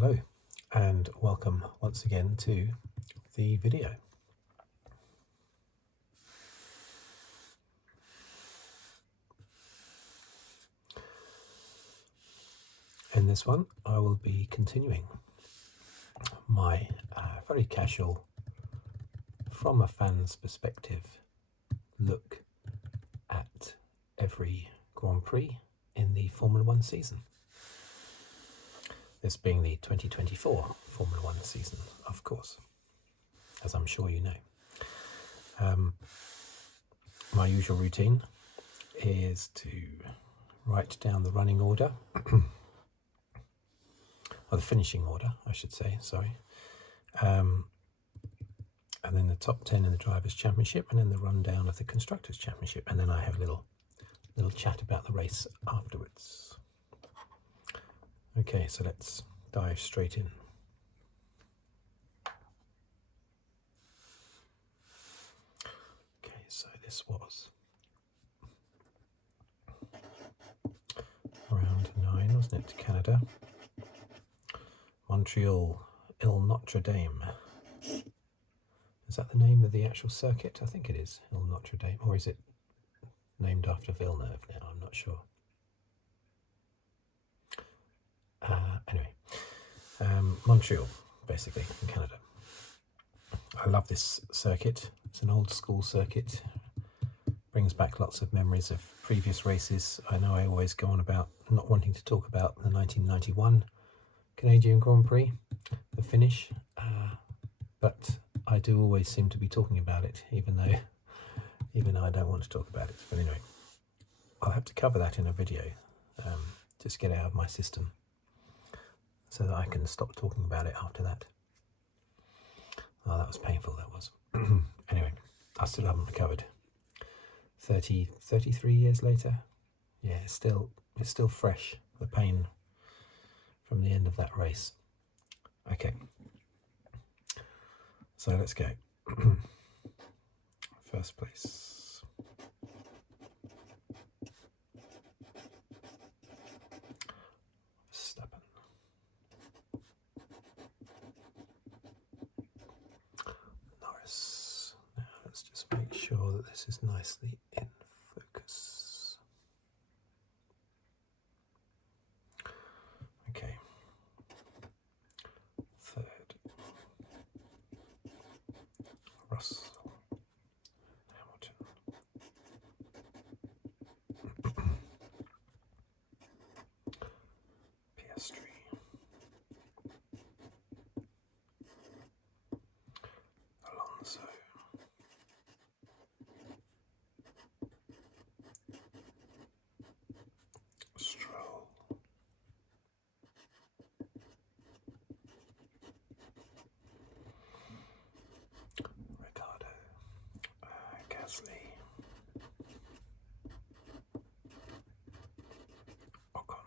Hello and welcome once again to the video. In this one I will be continuing my very casual, from a fan's perspective, look at every Grand Prix in the Formula One season. This being the 2024 Formula One season, of course, as I'm sure you know. My usual routine is to write down the running order, or the finishing order, I should say, sorry. And then the top 10 in the Drivers' Championship, and then the rundown of the Constructors' Championship, and then I have a little chat about the race afterwards. Okay, so let's dive straight in. Okay, so this was round 9, wasn't it, to Canada? Montreal, Notre Dame. Is that the name of the actual circuit? I think it is, Notre Dame. Or is it named after Villeneuve now? I'm not sure. Anyway, Montreal, basically, in Canada. I love this circuit. It's an old school circuit. Brings back lots of memories of previous races. I know I always go on about not wanting to talk about the 1991 Canadian Grand Prix, the finish, but I do always seem to be talking about it, even though I don't want to talk about it. But anyway, I'll have to cover that in a video, just get it out of my system, so that I can stop talking about it after that. Oh, that was painful, that was. Anyway, I still haven't recovered. 33 years later, yeah, it's still fresh, the pain from the end of that race. Okay, so let's go. First place. Verstappen. Norris. Now let's just make sure that this is nicely in focus. Okay. Third. Russell. Piastri. Alonso. Stroll. Ricciardo. Gasly. Ocon.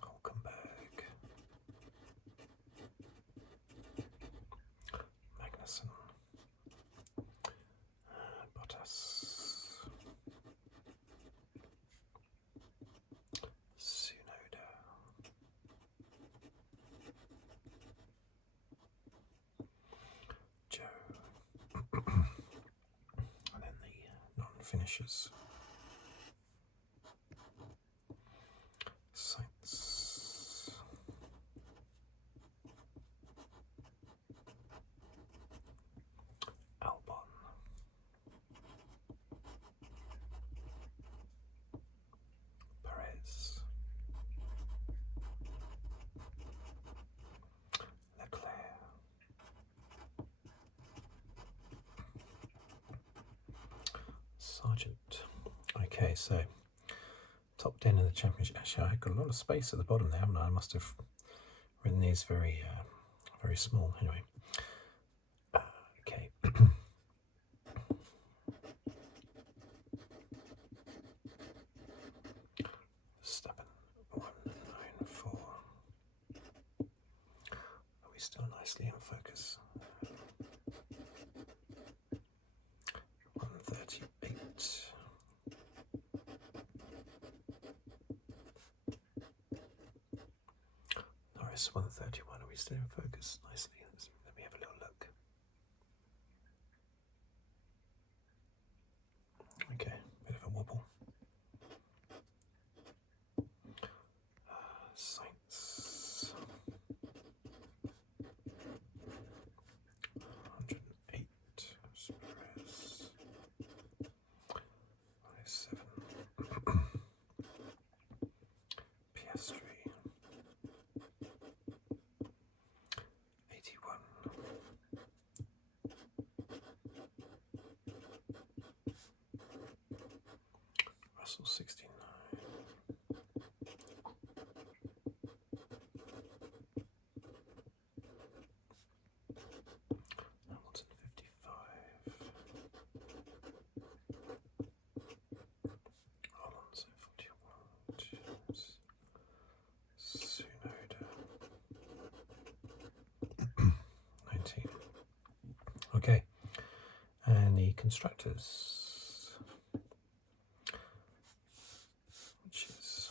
Hulkenberg. Magnussen. Bottas. Tsunoda. Zhou. And then the non-finishers. Sainz. Albon. Perez. Leclerc. Sargeant. Okay, so top 10 in the championship. Actually, I've got a lot of space at the bottom there, haven't I? I must have written these very small. Anyway, okay. Verstappen 194. Are we still nicely in focus? 138. S131, are we still in focus nicely? Let me have a little look. Okay, bit of a wobble. Sainz. 108. Perez. 107. Piastri. 81. Russell 69. Hamilton 55. Alonso 41. Tsunoda 19. Okay, and the constructors, which is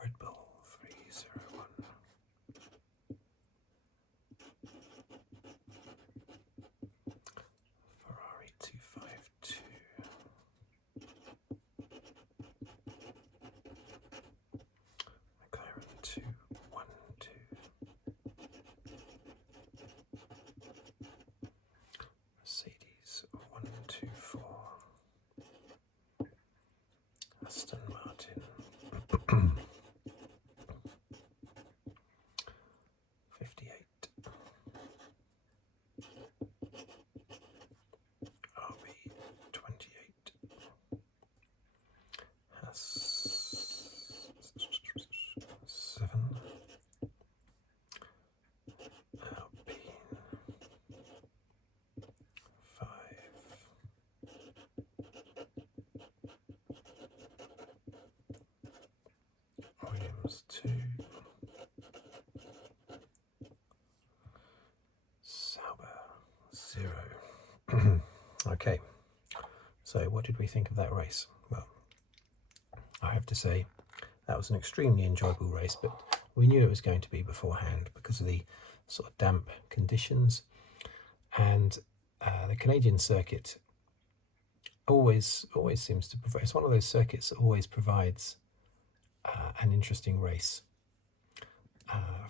Redbull 301, Ferrari 252, McLaren 212, Mercedes 124, Aston Martin 58, RB 28, Haas 7, Alpine 5, Williams 2, Sauber 0. Okay, so what did we think of that race? Well, I have to say that was an extremely enjoyable race, but we knew it was going to be beforehand because of the sort of damp conditions, and the Canadian circuit always seems to provide. It's one of those circuits that always provides an interesting race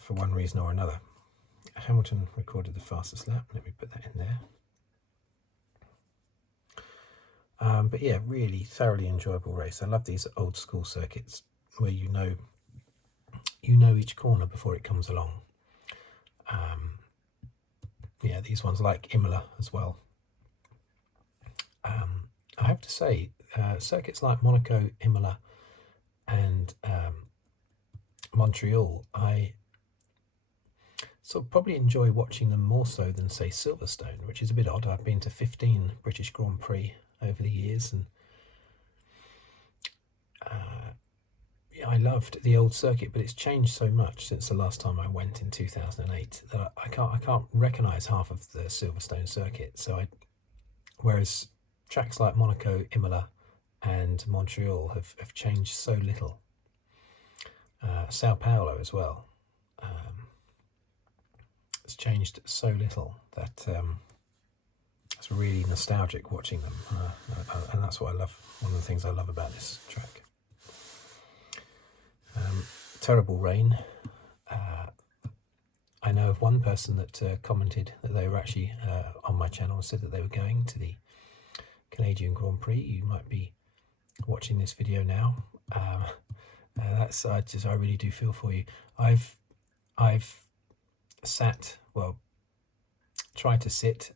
for one reason or another. Hamilton recorded the fastest lap. Let me put that in there. But yeah, really thoroughly enjoyable race. I love these old school circuits where you know each corner before it comes along. Yeah, these ones like Imola as well. I have to say, circuits like Monaco, Imola, and Montreal, I sort of probably enjoy watching them more so than, say, Silverstone, which is a bit odd. I've been to 15 British Grand Prix over the years, and yeah, I loved the old circuit, but it's changed so much since the last time I went in 2008 that I can't recognise half of the Silverstone circuit. So whereas tracks like Monaco, Imola, and Montreal have changed so little. Sao Paulo as well. It's changed so little that it's really nostalgic watching them, and that's what I love. One of the things I love about this track. Terrible rain. I know of one person that commented that they were actually on my channel, said that they were going to the Canadian Grand Prix. You might be watching this video now. That's I really do feel for you. I've sat, well, tried to sit,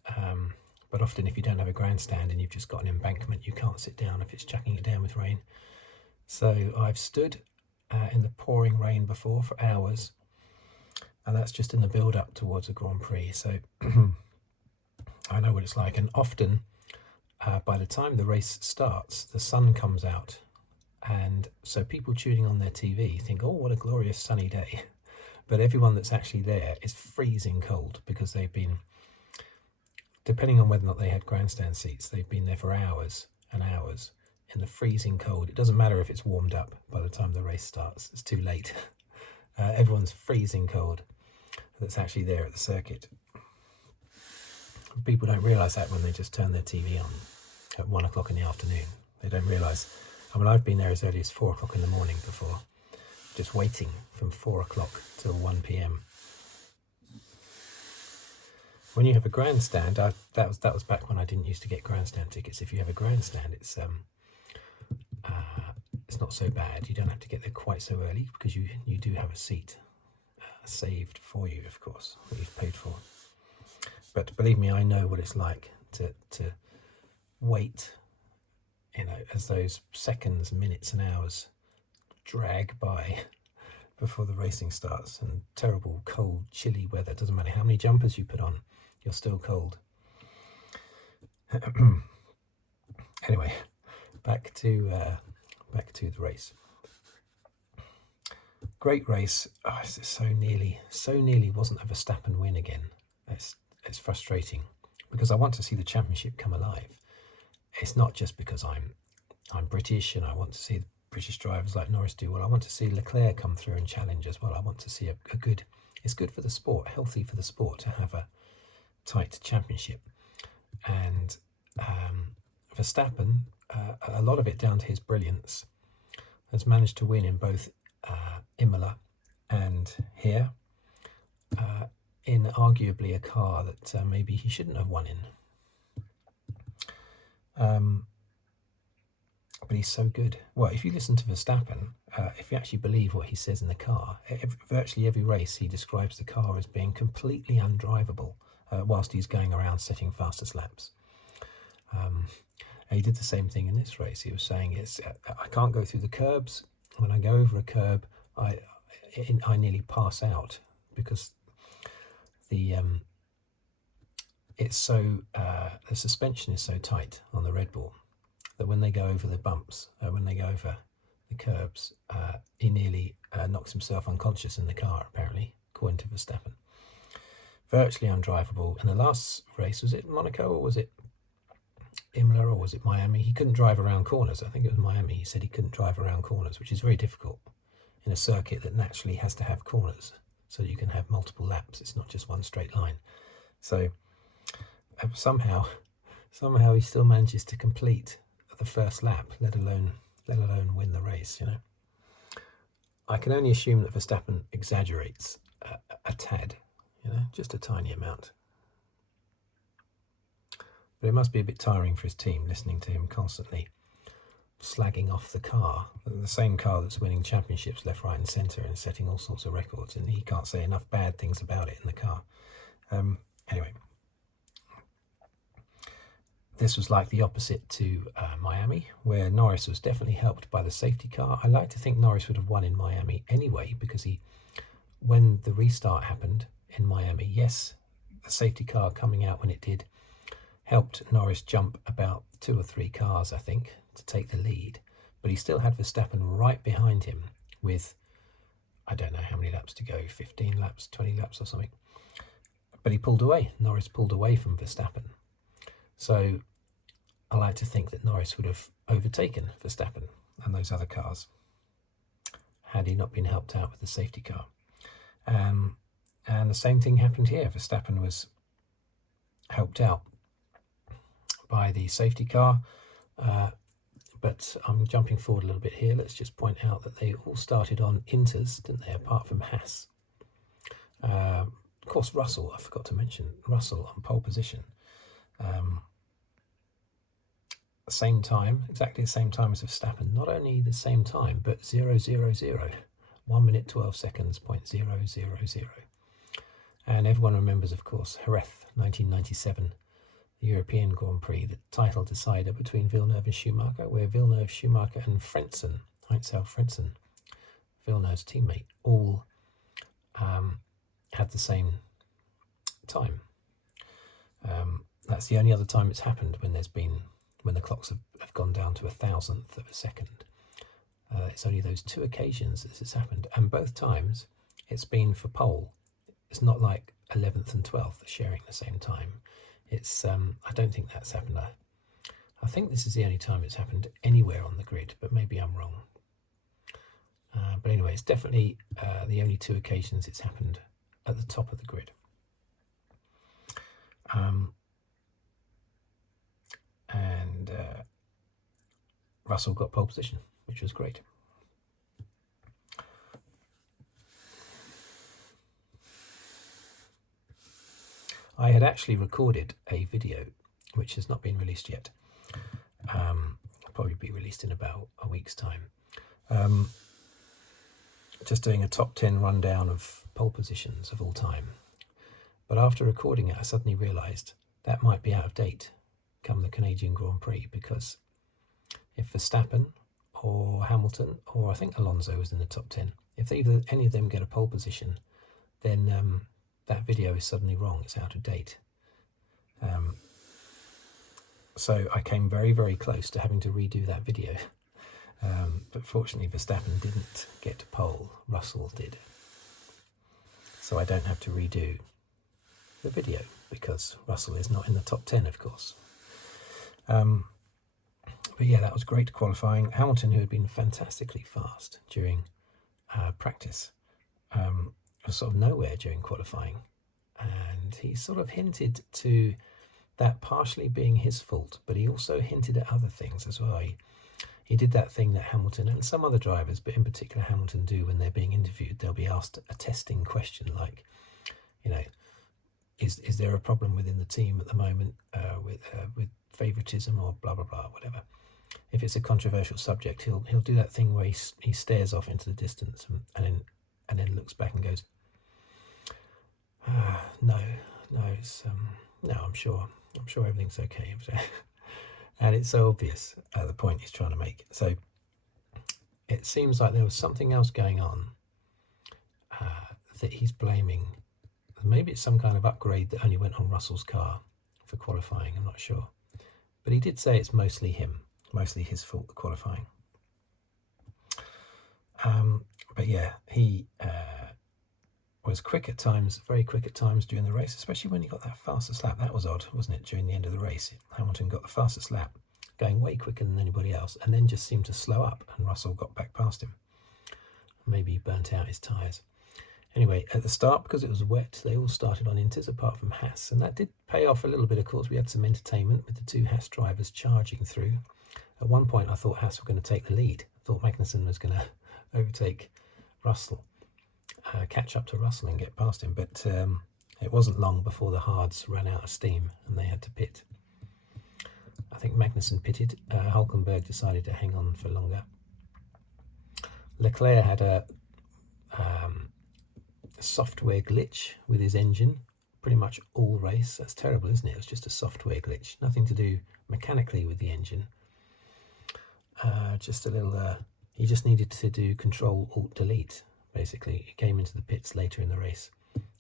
but often if you don't have a grandstand and you've just got an embankment, you can't sit down if it's chucking it down with rain. So I've stood in the pouring rain before for hours, and that's just in the build up towards a Grand Prix. So I know what it's like, and often by the time the race starts, the sun comes out, and so people tuning on their TV think, oh, what a glorious sunny day. But everyone that's actually there is freezing cold because they've been, depending on whether or not they had grandstand seats, they've been there for hours and hours in the freezing cold. It doesn't matter if it's warmed up by the time the race starts. It's too late. Everyone's freezing cold that's actually there at the circuit. People don't realise that when they just turn their TV on at 1 o'clock in the afternoon. They don't realise. I mean, I've been there as early as 4 o'clock in the morning before, just waiting from 4 o'clock till 1 p.m. When you have a grandstand, that was back when I didn't used to get grandstand tickets. If you have a grandstand, it's not so bad. You don't have to get there quite so early because you do have a seat saved for you, of course, that you've paid for. But believe me, I know what it's like to wait, as those seconds, minutes and hours drag by before the racing starts, and terrible, cold, chilly weather. It doesn't matter how many jumpers you put on, you're still cold. Anyway, back to the race. Great race. Oh, it's so nearly wasn't a Verstappen win again. It's frustrating because I want to see the championship come alive. It's not just because I'm British and I want to see the British drivers like Norris do well. I want to see Leclerc come through and challenge as well. I want to see a good. It's good for the sport, healthy for the sport to have a tight championship. And Verstappen, a lot of it down to his brilliance, has managed to win in both Imola and here, in arguably a car that maybe he shouldn't have won in. But he's so good. Well, if you listen to Verstappen, if you actually believe what he says in the car, virtually every race he describes the car as being completely undrivable whilst he's going around setting fastest laps. And he did the same thing in this race. He was saying, I can't go through the curbs. When I go over a curb, I nearly pass out because the suspension is so tight on the Red Bull that when they go over the bumps, when they go over the curbs, he nearly knocks himself unconscious in the car, apparently, according to Verstappen. Virtually undrivable. In the last race, was it Monaco or was it Imola or was it Miami? He couldn't drive around corners. I think it was Miami. He said he couldn't drive around corners, which is very difficult in a circuit that naturally has to have corners so that you can have multiple laps. It's not just one straight line. So somehow he still manages to complete the first lap, let alone win the race. I can only assume that Verstappen exaggerates a tad, just a tiny amount. But it must be a bit tiring for his team listening to him constantly slagging off the car, the same car that's winning championships left, right and centre and setting all sorts of records, and he can't say enough bad things about it in the car. Anyway, this was like the opposite to Miami, where Norris was definitely helped by the safety car. I like to think Norris would have won in Miami anyway, because when the restart happened in Miami, yes, the safety car coming out when it did helped Norris jump about 2 or 3 cars, I think, to take the lead. But he still had Verstappen right behind him with, I don't know how many laps to go, 15 laps, 20 laps or something. But he pulled away. Norris pulled away from Verstappen. So I like to think that Norris would have overtaken Verstappen and those other cars had he not been helped out with the safety car. And the same thing happened here. Verstappen was helped out by the safety car, but I'm jumping forward a little bit here. Let's just point out that they all started on Inters, didn't they, apart from Haas. Of course, Russell, I forgot to mention, Russell on pole position. Same time, exactly the same time as Verstappen. Not only the same time, but 000, 1 minute 12 seconds, 0.000. And everyone remembers, of course, Jerez, 1997, the European Grand Prix, the title decider between Villeneuve and Schumacher, where Villeneuve, Schumacher and Frentzen, Frentzen, Villeneuve's teammate, all had the same time. That's the only other time it's happened when the clocks have gone down to 1,000th of a second. It's only those 2 occasions that it's happened, and both times it's been for pole. It's not like 11th and 12th sharing the same time. It's I don't think that's happened. I think this is the only time it's happened anywhere on the grid, but maybe I'm wrong. But anyway, it's definitely the only 2 occasions it's happened at the top of the grid. And Russell got pole position, which was great. I had actually recorded a video which has not been released yet. It'll probably be released in about a week's time. Just doing a top 10 rundown of pole positions of all time. But after recording it, I suddenly realised that might be out of date come the Canadian Grand Prix, because if Verstappen or Hamilton, or I think Alonso was in the top 10, if any of them get a pole position, then that video is suddenly wrong, it's out of date. So I came very, very close to having to redo that video. But fortunately Verstappen didn't get to pole, Russell did. So I don't have to redo the video, because Russell is not in the top 10, of course. But yeah, that was great qualifying. Hamilton, who had been fantastically fast during practice, was sort of nowhere during qualifying. And he sort of hinted to that partially being his fault, but he also hinted at other things as well. He did that thing that Hamilton and some other drivers, but in particular Hamilton, do when they're being interviewed. They'll be asked a testing question like, is there a problem within the team at the moment with favouritism or blah blah blah, whatever. If it's a controversial subject, he'll do that thing where he stares off into the distance and then looks back and goes, no, I'm sure everything's okay. And it's so obvious the point he's trying to make. So it seems like there was something else going on that he's blaming. Maybe it's some kind of upgrade that only went on Russell's car for qualifying, I'm not sure. But he did say it's mostly his fault, the qualifying. But yeah, he was quick at times, very quick at times during the race, especially when he got that fastest lap. That was odd, wasn't it? During the end of the race, Hamilton got the fastest lap, going way quicker than anybody else, and then just seemed to slow up, and Russell got back past him. Maybe he burnt out his tyres. Anyway, at the start, because it was wet, they all started on inters apart from Haas, and that did pay off a little bit, of course. We had some entertainment with the 2 Haas drivers charging through. At one point, I thought Haas were going to take the lead. I thought Magnussen was going to overtake Russell, catch up to Russell and get past him, but it wasn't long before the hards ran out of steam and they had to pit. I think Magnussen pitted. Hulkenberg decided to hang on for longer. Leclerc had a software glitch with his engine pretty much all race. That's terrible, isn't it? It was just a software glitch, nothing to do mechanically with the engine. Just a little, he just needed to do Control-Alt-Delete, basically. He came into the pits later in the race,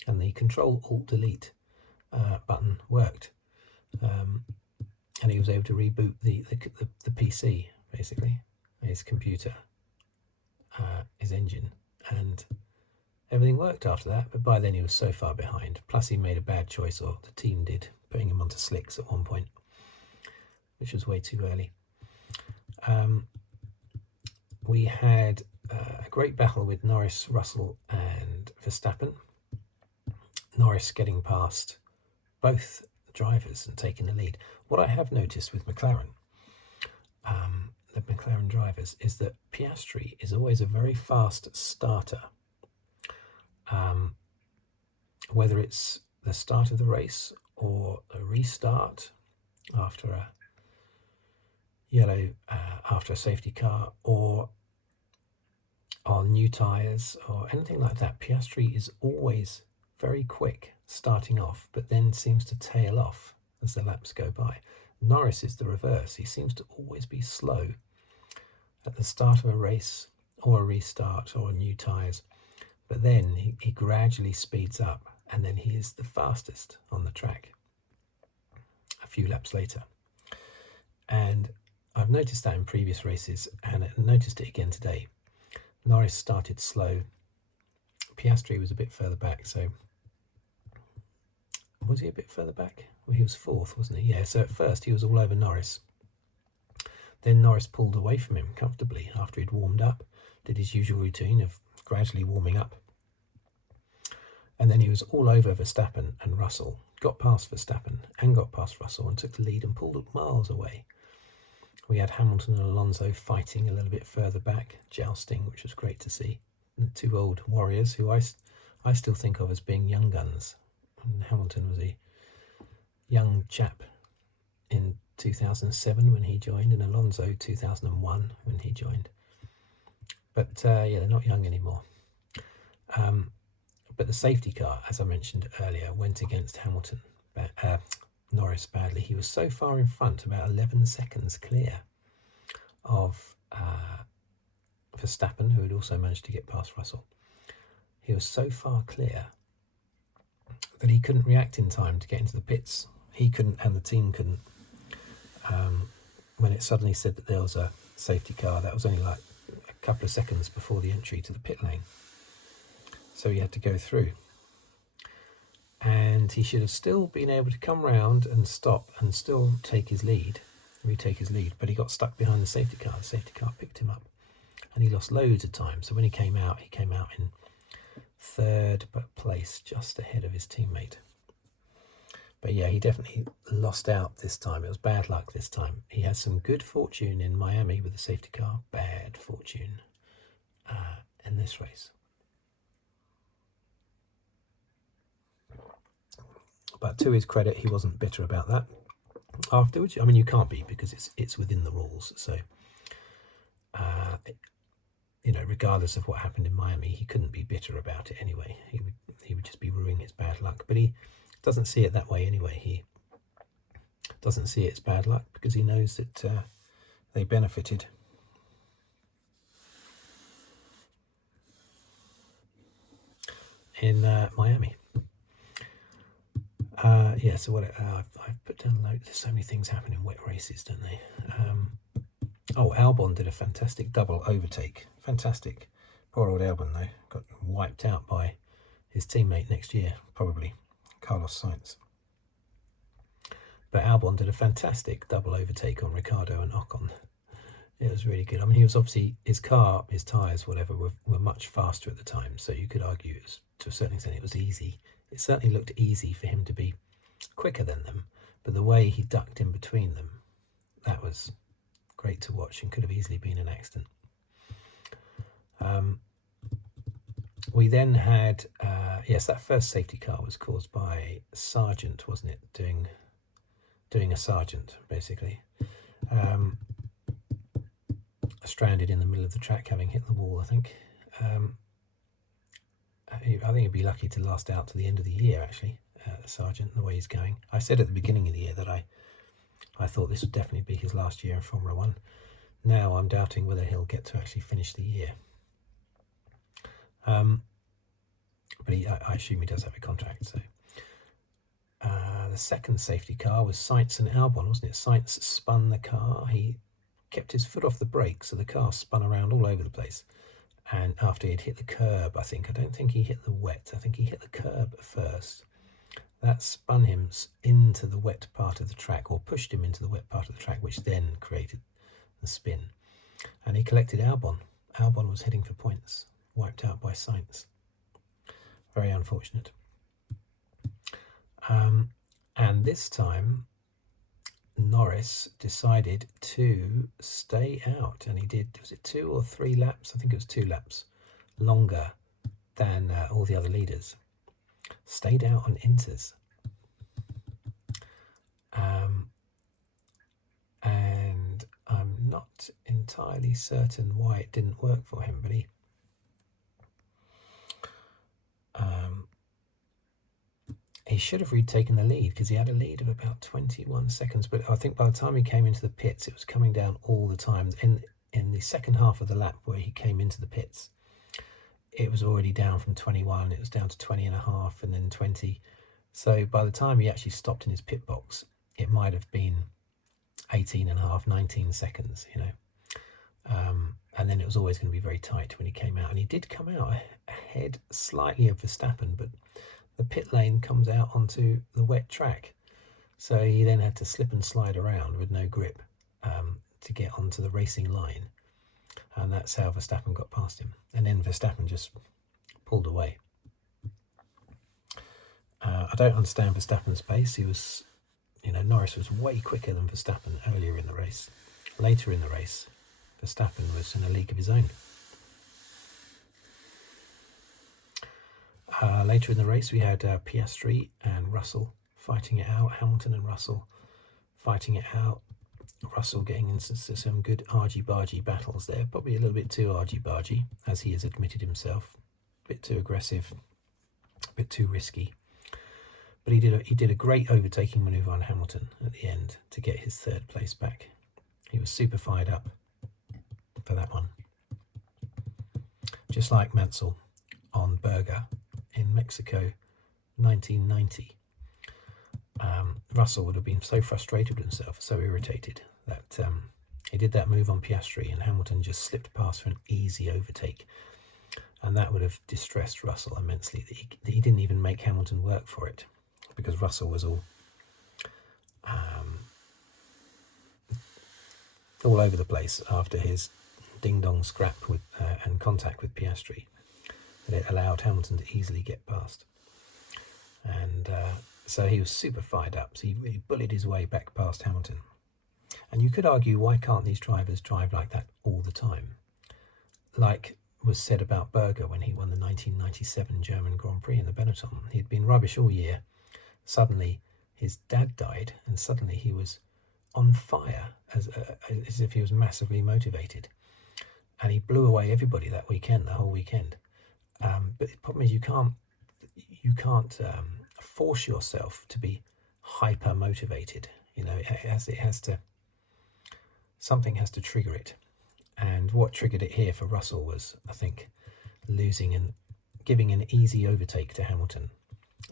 and the Control-Alt-Delete button worked. And he was able to reboot the PC, basically, his computer, his engine, and everything worked after that. But by then he was so far behind. Plus he made a bad choice, or the team did, putting him onto slicks at one point, which was way too early. We had a great battle with Norris, Russell and Verstappen. Norris getting past both drivers and taking the lead. What I have noticed with McLaren, the McLaren drivers, is that Piastri is always a very fast starter. Whether it's the start of the race or a restart after a yellow, after a safety car, or on new tyres or anything like that, Piastri is always very quick starting off, but then seems to tail off as the laps go by. Norris is the reverse. He seems to always be slow at the start of a race or a restart or new tyres, but then he gradually speeds up, and then he is the fastest on the track a few laps later. And I've noticed that in previous races, and I noticed it again today. Norris started slow. Piastri was a bit further back, so... Was he a bit further back? Well, he was fourth, wasn't he? Yeah, so at first he was all over Norris. Then Norris pulled away from him comfortably after he'd warmed up, did his usual routine of gradually warming up. And then he was all over Verstappen and Russell, got past Verstappen and got past Russell and took the lead and pulled it miles away. We had Hamilton and Alonso fighting a little bit further back, jousting, which was great to see. The two old warriors who I still think of as being young guns. And Hamilton was a young chap in 2007 when he joined, and Alonso 2001 when he joined. But yeah, they're not young anymore. But the safety car, as I mentioned earlier, went against Norris badly. He was so far in front, about 11 seconds clear of Verstappen, who had also managed to get past Russell. He was so far clear that he couldn't react in time to get into the pits. He couldn't, and the team couldn't. When it suddenly said that there was a safety car, that was only like a couple of seconds before the entry to the pit lane. So he had to go through. And he should have still been able to come round and stop and still retake his lead, but he got stuck behind the safety car. The safety car picked him up and he lost loads of time. So when he came out in third place, just ahead of his teammate. But yeah, he definitely lost out this time. It was bad luck this time. He had some good fortune in Miami with the safety car, bad fortune in this race. But to his credit, he wasn't bitter about that afterwards. I mean, you can't be, because it's within the rules. So, regardless of what happened in Miami, he couldn't be bitter about it anyway. He would just be ruining his bad luck. But he doesn't see it that way anyway. He doesn't see it as bad luck because he knows that they benefited. In Miami. Yeah, so what I've put down note. There's so many things happen in wet races, don't they? Albon did a fantastic double overtake. Fantastic. Poor old Albon, though, got wiped out by his teammate next year, probably, Carlos Sainz. But Albon did a fantastic double overtake on Ricciardo and Ocon. It was really good. I mean, he was obviously, his car, his tyres, whatever, were much faster at the time, so you could argue it was, to a certain extent it was easy. It certainly looked easy for him to be quicker than them, but the way he ducked in between them, that was great to watch and could have easily been an accident. We then had, yes, that first safety car was caused by Sargeant, wasn't it? Doing a Sargeant, basically. Stranded in the middle of the track, having hit the wall, I think. I think he'd be lucky to last out to the end of the year, actually, Sargeant, the way he's going. I said at the beginning of the year that I thought this would definitely be his last year in Formula 1. Now I'm doubting whether he'll get to actually finish the year. But I assume he does have a contract. So the second safety car was Sainz and Albon, wasn't it? Sainz spun the car. He kept his foot off the brake, so the car spun around all over the place. And after he'd hit the curb, I don't think he hit the wet. I think he hit the curb first. That spun him into the wet part of the track, or pushed him into the wet part of the track, which then created the spin. And he collected Albon. Albon was heading for points, wiped out by Sainz. Very unfortunate. And this time, Norris decided to stay out, and he did, was it 2 or 3 laps? I think it was 2 laps longer than all the other leaders. Stayed out on inters. And I'm not entirely certain why it didn't work for him, but he should have retaken the lead, because he had a lead of about 21 seconds. But I think by the time he came into the pits, it was coming down all the time. In the second half of the lap where he came into the pits, it was already down from 21. It was down to 20 and a half, and then 20. So by the time he actually stopped in his pit box, it might have been 18 and a half, 19 seconds, and then it was always going to be very tight when he came out. And he did come out ahead slightly of Verstappen, but the pit lane comes out onto the wet track. So he then had to slip and slide around with no grip to get onto the racing line, and that's how Verstappen got past him. And then Verstappen just pulled away. I don't understand Verstappen's pace. He was, Norris was way quicker than Verstappen earlier in the race. Later in the race, Verstappen was in a league of his own. Later in the race, we had Piastri and Russell fighting it out. Hamilton and Russell fighting it out. Russell getting into some good argy-bargy battles there. Probably a little bit too argy-bargy, as he has admitted himself. A bit too aggressive, a bit too risky. But he did a great overtaking manoeuvre on Hamilton at the end to get his third place back. He was super fired up for that one. Just like Mansell on Berger in Mexico 1990. Russell would have been so frustrated with himself, so irritated, that he did that move on Piastri and Hamilton just slipped past for an easy overtake. And that would have distressed Russell immensely, that he didn't even make Hamilton work for it, because Russell was all over the place after his ding-dong scrap with and contact with Piastri, that it allowed Hamilton to easily get past. And so he was super fired up, so he bullied his way back past Hamilton. And you could argue, why can't these drivers drive like that all the time? Like was said about Berger when he won the 1997 German Grand Prix in the Benetton. He'd been rubbish all year. Suddenly his dad died, and suddenly he was on fire, as if he was massively motivated. And he blew away everybody that weekend, the whole weekend. But the problem is you can't force yourself to be hyper motivated. Something has to trigger it. And what triggered it here for Russell was, I think, losing and giving an easy overtake to Hamilton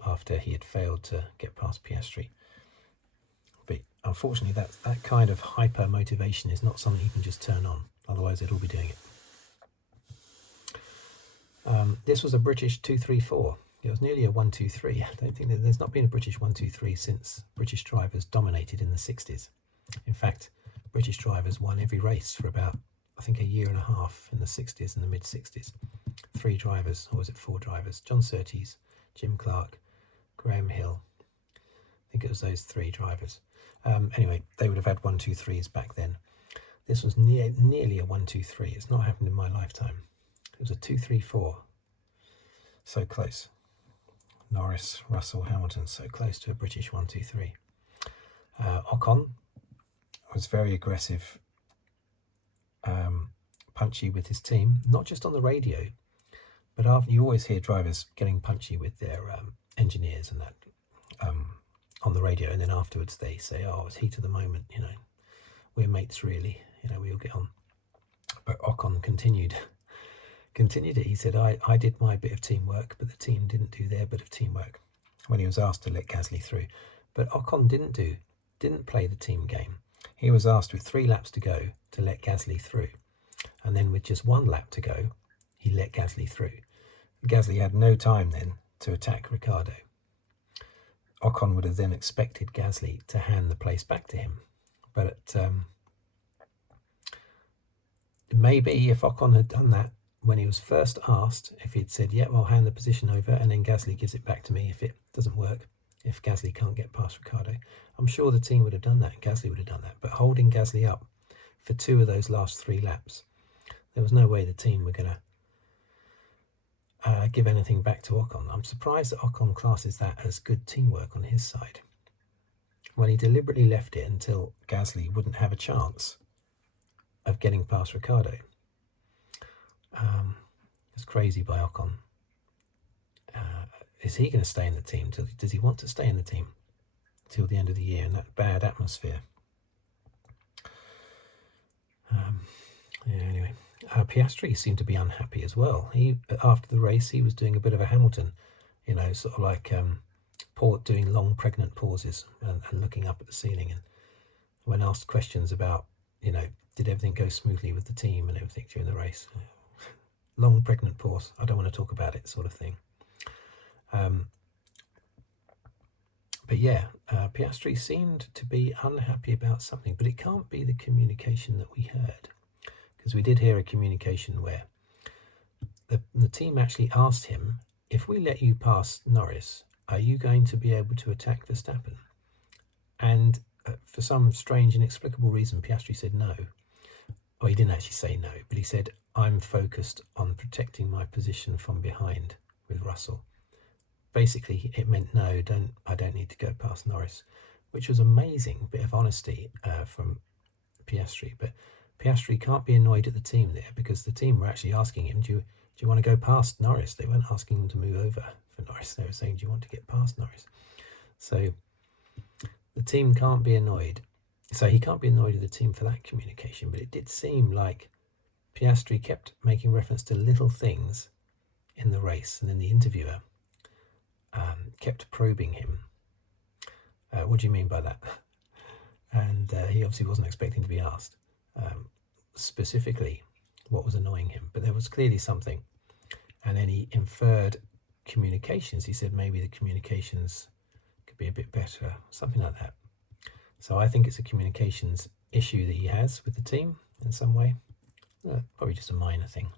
after he had failed to get past Piastri. But unfortunately, that kind of hyper motivation is not something you can just turn on. Otherwise, they'd all be doing it. This was a British 2-3-4. It was nearly a 1-2-3. I don't think there's not been a British 1-2-3 since British drivers dominated in the 60s. In fact, British drivers won every race for about, I think, a year and a half in the 60s and the mid-60s. 3 drivers, or was it 4 drivers? John Surtees, Jim Clark, Graham Hill. I think it was those 3 drivers. Anyway, they would have had 1-2-3s back then. This was nearly a 1-2-3. It's not happened in my lifetime. It was a 2-3-4. So close. Norris, Russell, Hamilton, so close to a British 1-2-3. Ocon was very aggressive, punchy with his team, not just on the radio, but after, you always hear drivers getting punchy with their engineers and that on the radio, and then afterwards they say, "Oh, it's heat of the moment, we're mates really, we all get on." But Ocon continued it. He said, I did my bit of teamwork, but the team didn't do their bit of teamwork, when he was asked to let Gasly through. But Ocon didn't play the team game. He was asked with 3 laps to go to let Gasly through, and then with just 1 lap to go, he let Gasly through. Gasly had no time then to attack Ricciardo. Ocon would have then expected Gasly to hand the place back to him, but maybe if Ocon had done that when he was first asked, if he'd said, "Yeah, I'll hand the position over, and then Gasly gives it back to me if it doesn't work, if Gasly can't get past Ricciardo," I'm sure the team would have done that, and Gasly would have done that. But holding Gasly up for 2 of those last 3 laps, there was no way the team were going to give anything back to Ocon. I'm surprised that Ocon classes that as good teamwork on his side, when he deliberately left it until Gasly wouldn't have a chance of getting past Ricciardo. It's crazy by Ocon. Is he going to stay in the team? Does he want to stay in the team till the end of the year in that bad atmosphere? Anyway, Piastri seemed to be unhappy as well. After the race, he was doing a bit of a Hamilton, sort of like doing long pregnant pauses and looking up at the ceiling. And when asked questions about, did everything go smoothly with the team and everything during the race, long pregnant pause, I don't want to talk about it, sort of thing. But yeah, Piastri seemed to be unhappy about something, but it can't be the communication that we heard, because we did hear a communication where the team actually asked him, if we let you pass Norris, are you going to be able to attack Verstappen? And for some strange, inexplicable reason, Piastri said no. Well, he didn't actually say no, but he said, I'm focused on protecting my position from behind with Russell. Basically, it meant no, I don't need to go past Norris, which was amazing bit of honesty from Piastri. But Piastri can't be annoyed at the team there, because the team were actually asking him, do you want to go past Norris? They weren't asking him to move over for Norris. They were saying, do you want to get past Norris? So the team can't be annoyed. So he can't be annoyed at the team for that communication. But it did seem like Piastri kept making reference to little things in the race. And then the interviewer kept probing him. What do you mean by that? And he obviously wasn't expecting to be asked specifically what was annoying him. But there was clearly something. And then he inferred communications. He said maybe the communications could be a bit better, something like that. So I think it's a communications issue that he has with the team in some way. Probably just a minor thing.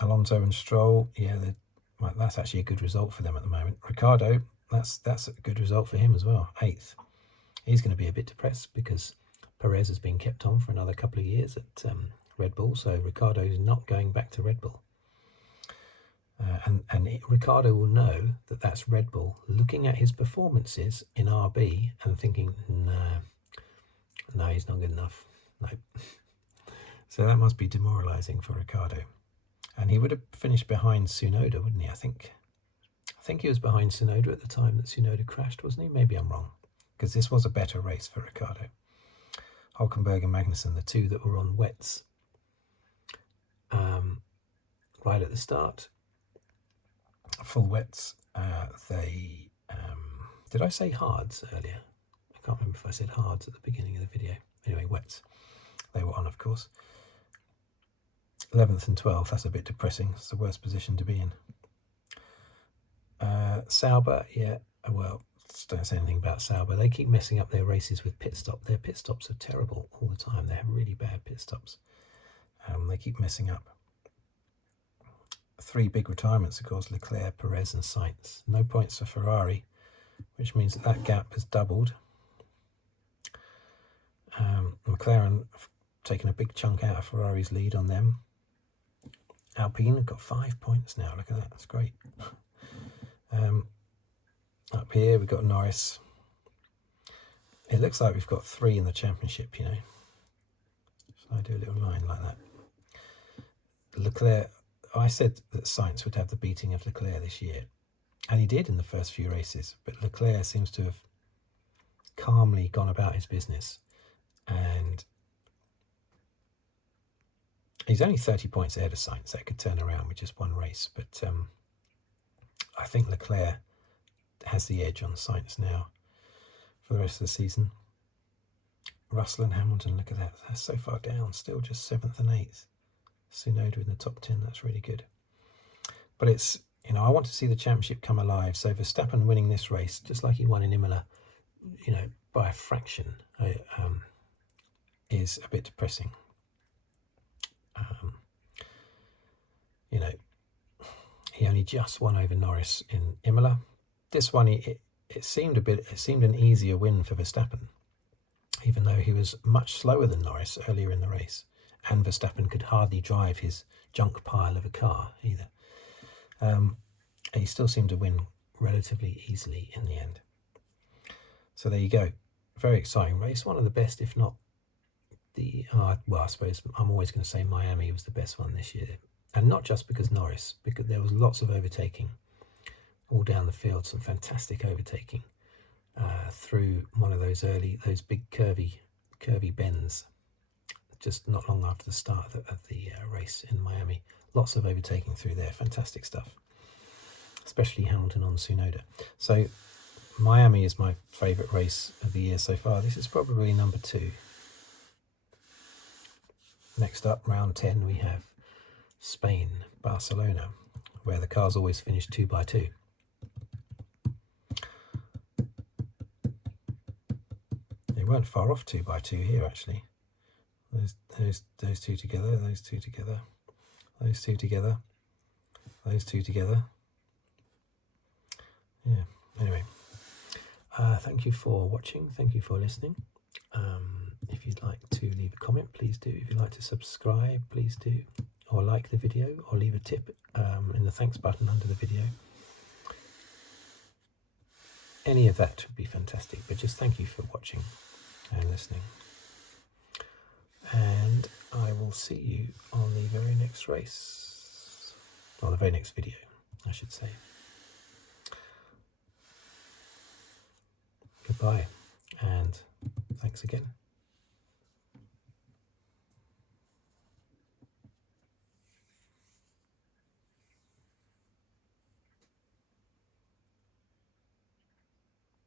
Alonso and Stroll, yeah, that's actually a good result for them at the moment. Ricciardo, that's a good result for him as well, 8th. He's going to be a bit depressed because Perez has been kept on for another couple of years at Red Bull, so Ricciardo is not going back to Red Bull. Ricciardo will know that that's Red Bull looking at his performances in RB and thinking, no, he's not good enough. No. So that must be demoralising for Ricciardo. And he would have finished behind Tsunoda, wouldn't he? I think he was behind Tsunoda at the time that Tsunoda crashed, wasn't he? Maybe I'm wrong, because this was a better race for Ricciardo. Hulkenberg and Magnussen, the two that were on wets right at the start, full wets. Did I say hards earlier? I can't remember if I said hards at the beginning of the video. Anyway, wets. They were on, of course. 11th and 12th, that's a bit depressing. It's the worst position to be in. Sauber, yeah, well, don't say anything about Sauber. They keep messing up their races with pit stop. Their pit stops are terrible all the time. They have really bad pit stops. They keep messing up. 3 big retirements, of course, Leclerc, Perez and Sainz. No points for Ferrari, which means that gap has doubled. McLaren have taken a big chunk out of Ferrari's lead on them. Alpine have got 5 points now. Look at that. That's great. Up here we've got Norris. It looks like we've got 3 in the championship, you know. So I do a little line like that. Leclerc, I said that Sainz would have the beating of Leclerc this year. And he did in the first few races. But Leclerc seems to have calmly gone about his business. And he's only 30 points ahead of Sainz. That could turn around with just one race. But I think Leclerc has the edge on Sainz now for the rest of the season. Russell and Hamilton, look at that. They're so far down. Still just 7th and 8th. Tsunoda in the top 10. That's really good. But it's, you know, I want to see the championship come alive. So Verstappen winning this race, just like he won in Imola, you know, by a fraction, is a bit depressing. You know, he only just won over Norris in Imola. This one, it seemed an easier win for Verstappen, even though he was much slower than Norris earlier in the race, and Verstappen could hardly drive his junk pile of a car either. He still seemed to win relatively easily in the end. So there you go. Very exciting race. One of the best, if not the... well, I suppose I'm always going to say Miami was the best one this year. And not just because Norris, because there was lots of overtaking all down the field, some fantastic overtaking through one of those big curvy bends, just not long after the start of the race in Miami. Lots of overtaking through there, fantastic stuff, especially Hamilton on Tsunoda. So Miami is my favourite race of the year so far. This is probably number 2. Next up, round 10, we have Spain, Barcelona, where the cars always finish 2 by 2. weren't far off 2 by 2 here actually. Those two together, those two together, those two together, those two together. Yeah, anyway. Thank you for watching, thank you for listening. If you'd like to leave a comment, please do. If you'd like to subscribe, please do. Or like the video, or leave a tip in the thanks button under the video. Any of that would be fantastic, but just thank you for watching and listening. And I will see you on the very next race, or the very next video, I should say. Goodbye, and thanks again.